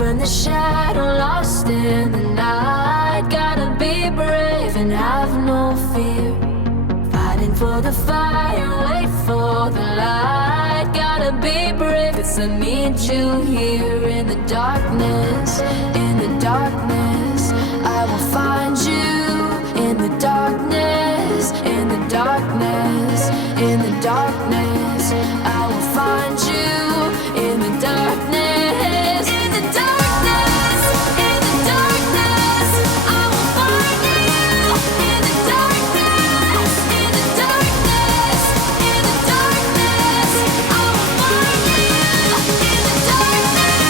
from the shadow, lost in the night. Gotta be brave and have no fear. Fighting for the fire, wait for the light. Gotta be brave, 'cause I need you here in the darkness. In the darkness, I will find you. In the darkness, in the darkness, in the darkness, I will find you. In the darkness, in the darkness, in the darkness, I will find you. In the darkness, in the darkness, in the darkness, I will find you. In the darkness.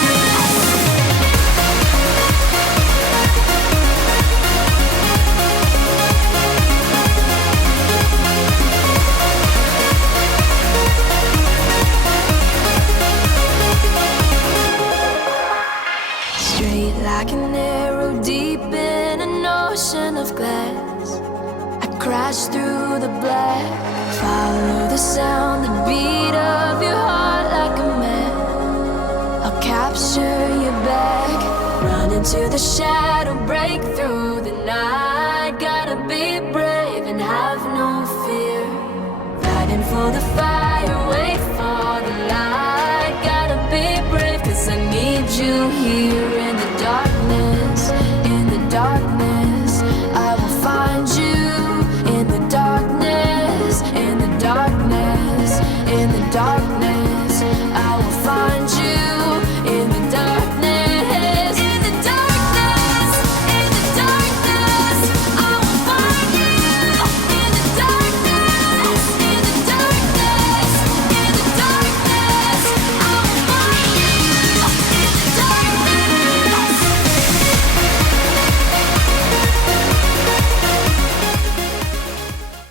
Straight like an arrow deep in an ocean of glass. I crash through the black. Follow the sound, the beat of your heart like a man. I'll capture you back. Run into the shadow, break through the night. Gotta be brave and have no fear. Fighting for the fight.